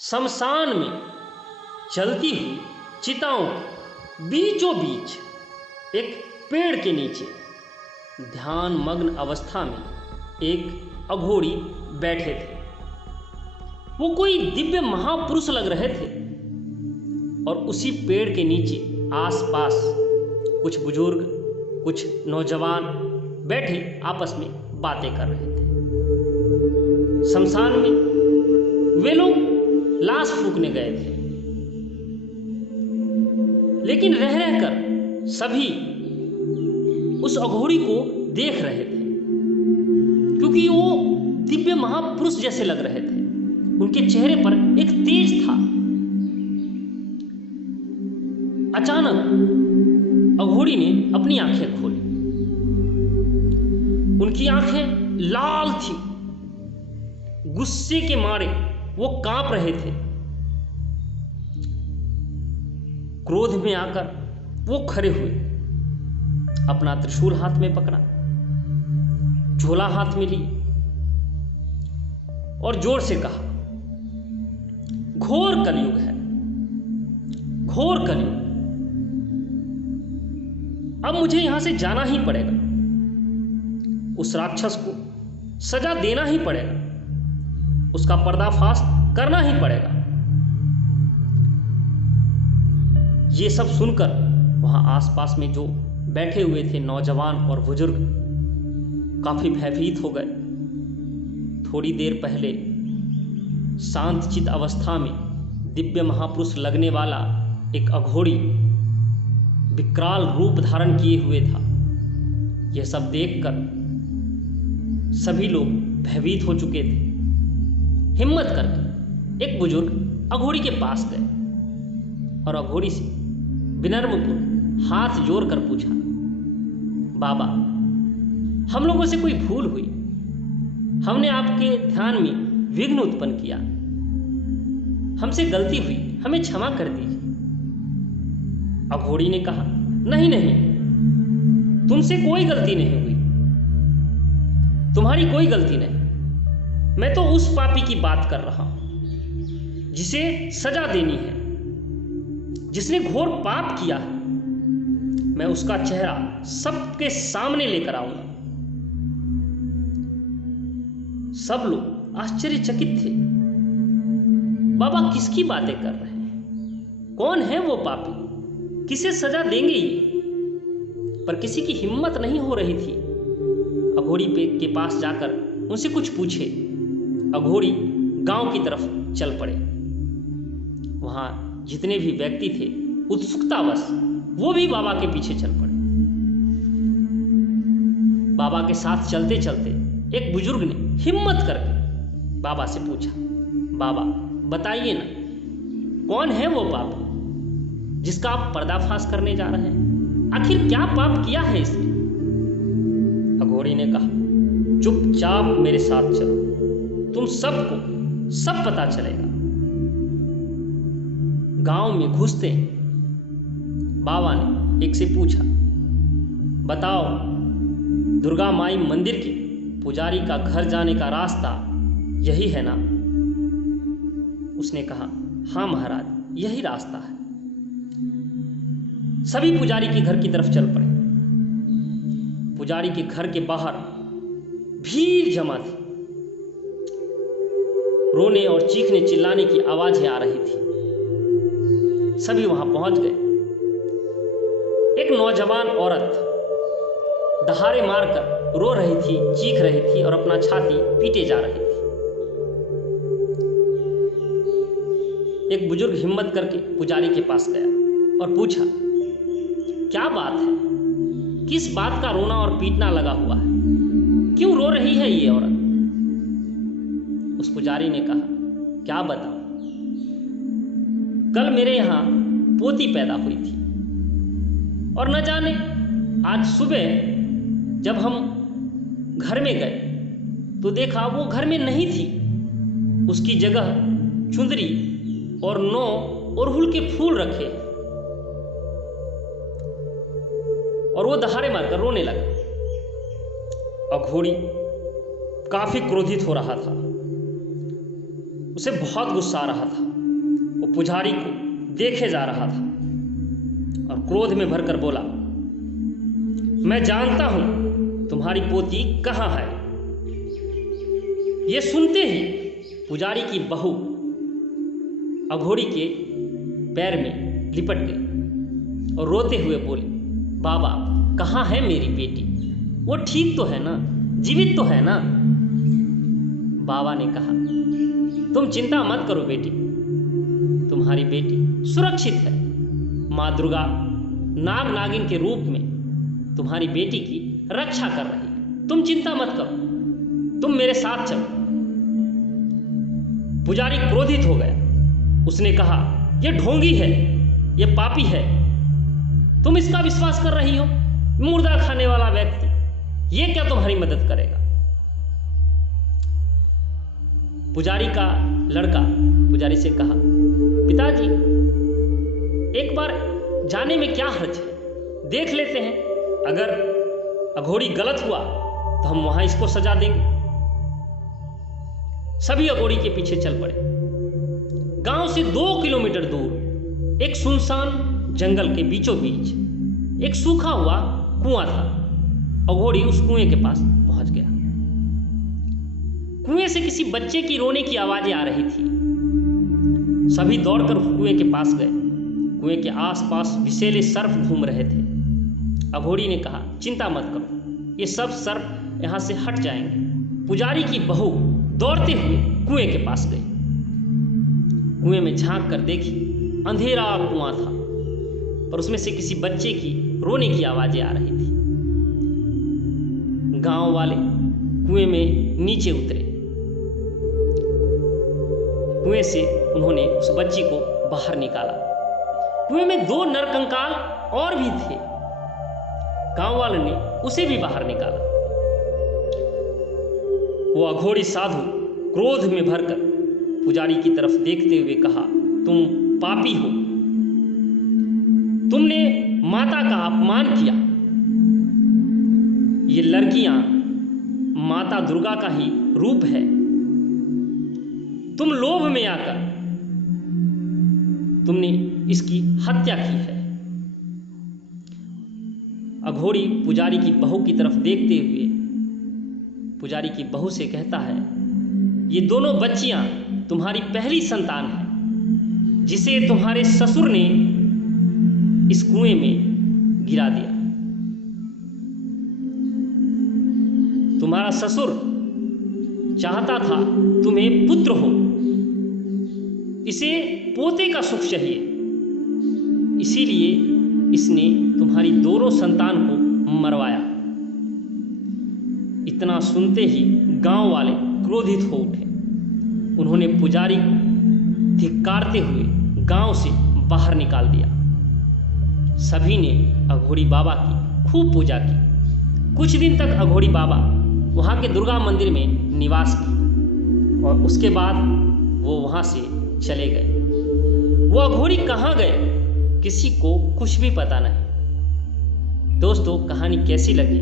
शमशान में जलती हुई चिताओं के बीचों बीच एक पेड़ के नीचे ध्यान मग्न अवस्था में एक अघोरी बैठे थे। वो कोई दिव्य महापुरुष लग रहे थे और उसी पेड़ के नीचे आसपास कुछ बुजुर्ग, कुछ नौजवान बैठे आपस में बातें कर रहे थे। शमशान में वे लोग लाश फूकने गए थे, लेकिन रह रहकर सभी उस अघोरी को देख रहे थे, क्योंकि वो दिव्य महापुरुष जैसे लग रहे थे। उनके चेहरे पर एक तेज था। अचानक अघोरी ने अपनी आंखें खोली। उनकी आंखें लाल थी। गुस्से के मारे वो कांप रहे थे। क्रोध में आकर वो खड़े हुए, अपना त्रिशूल हाथ में पकड़ा, झोला हाथ में ली और जोर से कहा, घोर कलयुग है, घोर कलयुग। अब मुझे यहां से जाना ही पड़ेगा। उस राक्षस को सजा देना ही पड़ेगा, उसका पर्दाफाश करना ही पड़ेगा। ये सब सुनकर वहां आसपास में जो बैठे हुए थे नौजवान और बुजुर्ग काफी भयभीत हो गए। थोड़ी देर पहले शांतचित अवस्था में दिव्य महापुरुष लगने वाला एक अघोरी विकराल रूप धारण किए हुए था। यह सब देखकर सभी लोग भयभीत हो चुके थे। हिम्मत करके एक बुजुर्ग अघोरी के पास गए और अघोरी से विनम्रपूर्वक हाथ जोड़कर पूछा, बाबा, हम लोगों से कोई भूल हुई, हमने आपके ध्यान में विघ्न उत्पन्न किया, हमसे गलती हुई, हमें क्षमा कर दीजिए। अघोरी ने कहा, नहीं नहीं, तुमसे कोई गलती नहीं हुई, तुम्हारी कोई गलती नहीं। मैं तो उस पापी की बात कर रहा हूं जिसे सजा देनी है, जिसने घोर पाप किया है। मैं उसका चेहरा सबके सामने लेकर आऊंगा। सब लोग आश्चर्यचकित थे। बाबा किसकी बातें कर रहे हैं? कौन है वो पापी? किसे सजा देंगे ये? पर किसी की हिम्मत नहीं हो रही थी अघोरी के पास जाकर उनसे कुछ पूछे। अघोरी गांव की तरफ चल पड़े। वहां जितने भी व्यक्ति थे उत्सुकतावश वो भी बाबा के पीछे चल पड़े। बाबा के साथ चलते चलते एक बुजुर्ग ने हिम्मत करके बाबा से पूछा, बाबा बताइए ना, कौन है वो पापी जिसका आप पर्दाफाश करने जा रहे हैं? आखिर क्या पाप किया है इसने? अघोरी ने कहा, चुपचाप मेरे साथ चलो, तुम सबको सब पता चलेगा। गांव में घुसते बाबा ने एक से पूछा, बताओ, दुर्गा माई मंदिर के पुजारी का घर जाने का रास्ता यही है ना? उसने कहा, हाँ महाराज, यही रास्ता है। सभी पुजारी के घर की तरफ चल पड़े। पुजारी के घर के बाहर भीड़ जमा थी। रोने और चीखने चिल्लाने की आवाजें आ रही थी। सभी वहां पहुंच गए। एक नौजवान औरत दहाड़े मारकर रो रही थी, चीख रही थी और अपना छाती पीटे जा रही थी। एक बुजुर्ग हिम्मत करके पुजारी के पास गया और पूछा, क्या बात है? किस बात का रोना और पीटना लगा हुआ है? क्यों रो रही है ये औरत? उस पुजारी ने कहा, क्या बताऊं, कल मेरे यहां पोती पैदा हुई थी और न जाने आज सुबह जब हम घर में गए तो देखा वो घर में नहीं थी। उसकी जगह चुंदरी और 9 अड़हुल के फूल रखे और वो दहाड़े मारकर रोने लगा। अघोरी काफी क्रोधित हो रहा था। उसे बहुत गुस्सा आ रहा था। वो पुजारी को देखे जा रहा था और क्रोध में भरकर बोला, मैं जानता हूं तुम्हारी पोती कहाँ है। ये सुनते ही पुजारी की बहू अघोरी के पैर में लिपट गई और रोते हुए बोली, बाबा कहाँ है मेरी बेटी? वो ठीक तो है ना, जीवित तो है ना? बाबा ने कहा, तुम चिंता मत करो बेटी, तुम्हारी बेटी सुरक्षित है। माँ दुर्गा नाग नागिन के रूप में तुम्हारी बेटी की रक्षा कर रही है। तुम चिंता मत करो, तुम मेरे साथ चलो। पुजारी क्रोधित हो गया। उसने कहा, यह ढोंगी है, यह पापी है, तुम इसका विश्वास कर रही हो? मुर्दा खाने वाला व्यक्ति, यह क्या तुम्हारी मदद करेगा? पुजारी का लड़का पुजारी से कहा, पिताजी एक बार जाने में क्या हर्ज है, देख लेते हैं, अगर अघोरी गलत हुआ तो हम वहां इसको सजा देंगे। सभी अघोरी के पीछे चल पड़े। गांव से 2 किलोमीटर दूर एक सुनसान जंगल के बीचों बीच एक सूखा हुआ कुआं था। अघोरी उस कुएं के पास पहुंच गया। कुएं से किसी बच्चे की रोने की आवाजें आ रही थी। सभी दौड़कर कुएं के पास गए। कुएं के आसपास विषैले सर्प घूम रहे थे। अघोरी ने कहा, चिंता मत करो, ये सब सर्प यहां से हट जाएंगे। पुजारी की बहू दौड़ते हुए कुएं के पास गई। कुएं में झांक कर देखी, अंधेरा कुआं था, पर उसमें से किसी बच्चे की रोने की आवाजें आ रही थी। गांव वाले कुएं में नीचे उतरे। कुएं से उन्होंने उस बच्ची को बाहर निकाला। कुएं में 2 नरकंकाल और भी थे। गांव वालों ने उसे भी बाहर निकाला। वो अघोरी साधु क्रोध में भरकर पुजारी की तरफ देखते हुए कहा, तुम पापी हो, तुमने माता का अपमान किया। ये लड़कियां माता दुर्गा का ही रूप है। तुम लोभ में आकर तुमने इसकी हत्या की है। अघोरी पुजारी की बहू की तरफ देखते हुए पुजारी की बहू से कहता है, ये दोनों बच्चियां तुम्हारी पहली संतान है, जिसे तुम्हारे ससुर ने इस कुएं में गिरा दिया। तुम्हारा ससुर चाहता था तुम्हें पुत्र हो, इसे पोते का सुख चाहिए, इसीलिए इसने तुम्हारी दोनों संतान को मरवाया। इतना सुनते ही गांव वाले क्रोधित हो उठे। उन्होंने पुजारी को धिक्कारते हुए गांव से बाहर निकाल दिया। सभी ने अघोरी बाबा की खूब पूजा की। कुछ दिन तक अघोरी बाबा वहां के दुर्गा मंदिर में निवास की और उसके बाद वो वहां से चले गए। वो अघोरी कहाँ गए किसी को कुछ भी पता नहीं। दोस्तों, कहानी कैसी लगी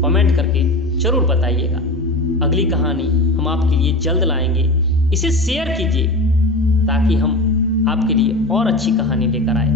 कमेंट करके जरूर बताइएगा। अगली कहानी हम आपके लिए जल्द लाएंगे। इसे शेयर कीजिए ताकि हम आपके लिए और अच्छी कहानी लेकर आए।